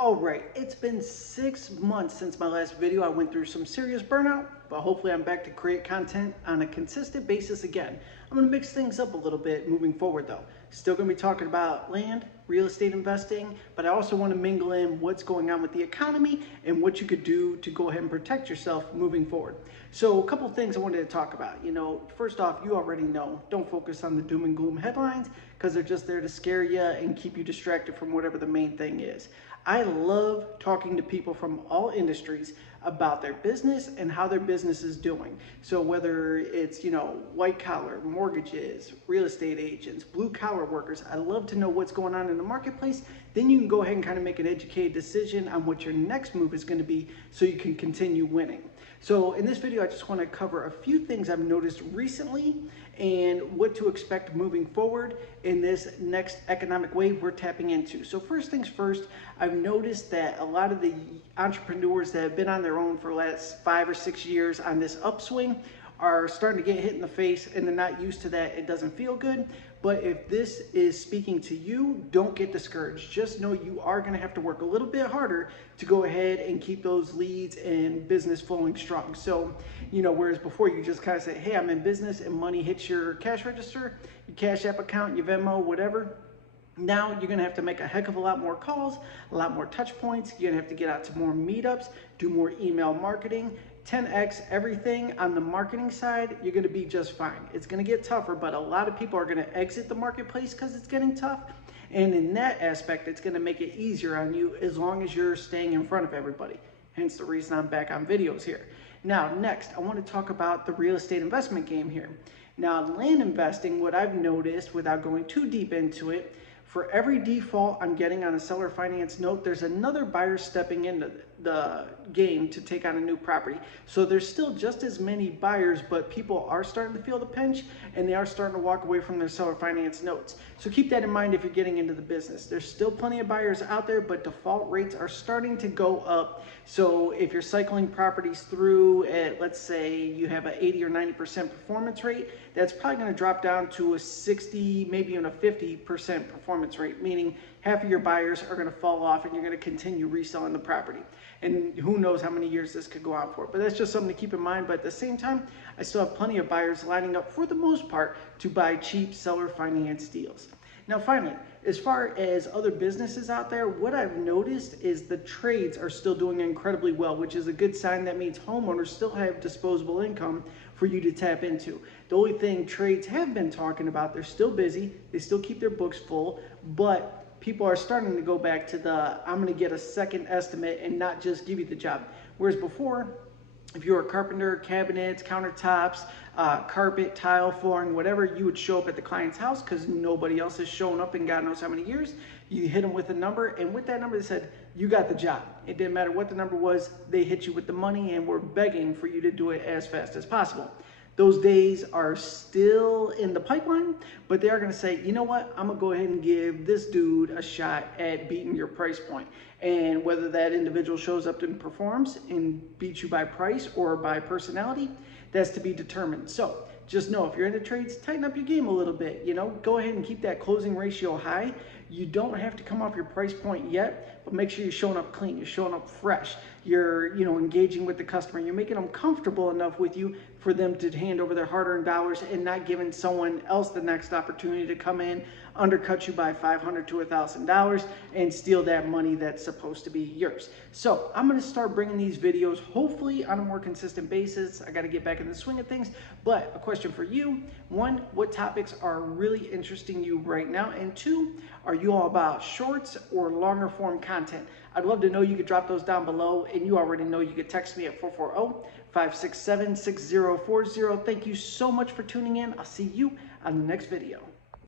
All right, it's been 6 months since my last video. I went through some serious burnout, but hopefully I'm back to create content on a consistent basis again. I'm gonna mix things up a little bit moving forward though. Still gonna be talking about land, real estate investing, but I also wanna mingle in what's going on with the economy and what you could do to go ahead and protect yourself moving forward. So a couple things I wanted to talk about. First off, you already know, don't focus on the doom and gloom headlines because they're just there to scare you and keep you distracted from whatever the main thing is. I love talking to people from all industries about their business and how their business is doing. So whether it's, white collar, mortgages, real estate agents, blue collar workers, I love to know what's going on in the marketplace. Then you can go ahead and kind of make an educated decision on what your next move is going to be so you can continue winning. So in this video, I just want to cover a few things I've noticed recently and what to expect moving forward in this next economic wave we're tapping into. So first things first, I've noticed that a lot of the entrepreneurs that have been on their own for the last 5 or 6 years on this upswing are starting to get hit in the face, and they're not used to that. It doesn't feel good. But if this is speaking to you, don't get discouraged. Just know you are going to have to work a little bit harder to go ahead and keep those leads and business flowing strong. So, whereas before you just kind of say, hey, I'm in business, and money hits your cash register, your Cash App account, your Venmo, whatever. Now you're going to have to make a heck of a lot more calls, a lot more touch points. You're going to have to get out to more meetups, do more email marketing, 10x everything on the marketing side. You're going to be just fine. It's going to get tougher, but a lot of people are going to exit the marketplace because it's getting tough. And in that aspect, it's going to make it easier on you as long as you're staying in front of everybody. Hence the reason I'm back on videos here. Now, next, I want to talk about the real estate investment game here. Now, land investing, what I've noticed without going too deep into it, for every default I'm getting on a seller finance note, there's another buyer stepping into the game to take on a new property. So there's still just as many buyers, but people are starting to feel the pinch and they are starting to walk away from their seller finance notes. So keep that in mind if you're getting into the business. There's still plenty of buyers out there, but default rates are starting to go up. So if you're cycling properties through at, let's say you have an 80 or 90% performance rate, that's probably going to drop down to a 60, maybe even a 50% performance rate, meaning half of your buyers are going to fall off and you're going to continue reselling the property. And who knows how many years this could go on for. But that's just something to keep in mind. But at the same time, I still have plenty of buyers lining up for the most part to buy cheap seller finance deals. Now, finally, as far as other businesses out there, what I've noticed is the trades are still doing incredibly well, which is a good sign. That means homeowners still have disposable income for you to tap into. The only thing trades have been talking about, they're still busy, they still keep their books full, but people are starting to go back to the, I'm going to get a second estimate and not just give you the job. Whereas before, if you were a carpenter, cabinets, countertops, carpet, tile, flooring, whatever, you would show up at the client's house because nobody else has shown up in God knows how many years. You hit them with a number, and with that number, they said, you got the job. It didn't matter what the number was, they hit you with the money and were begging for you to do it as fast as possible. Those days are still in the pipeline, but they are going to say, you know what, I'm going to go ahead and give this dude a shot at beating your price point. And whether that individual shows up and performs and beats you by price or by personality, that's to be determined. So just know if you're into trades, tighten up your game a little bit. Go ahead and keep that closing ratio high. You don't have to come off your price point yet, but make sure you're showing up clean, you're showing up fresh, you're engaging with the customer, you're making them comfortable enough with you for them to hand over their hard-earned dollars and not giving someone else the next opportunity to come in, undercut you by $500 to $1,000 and steal that money that's supposed to be yours. So I'm going to start bringing these videos hopefully on a more consistent basis. I got to get back in the swing of things, but a question for you: one, what topics are really interesting you right now? And two, are you all about shorts or longer form content? I'd love to know. You could drop those down below, and you already know you could text me at 440-567-6040. Thank you so much for tuning in. I'll see you on the next video.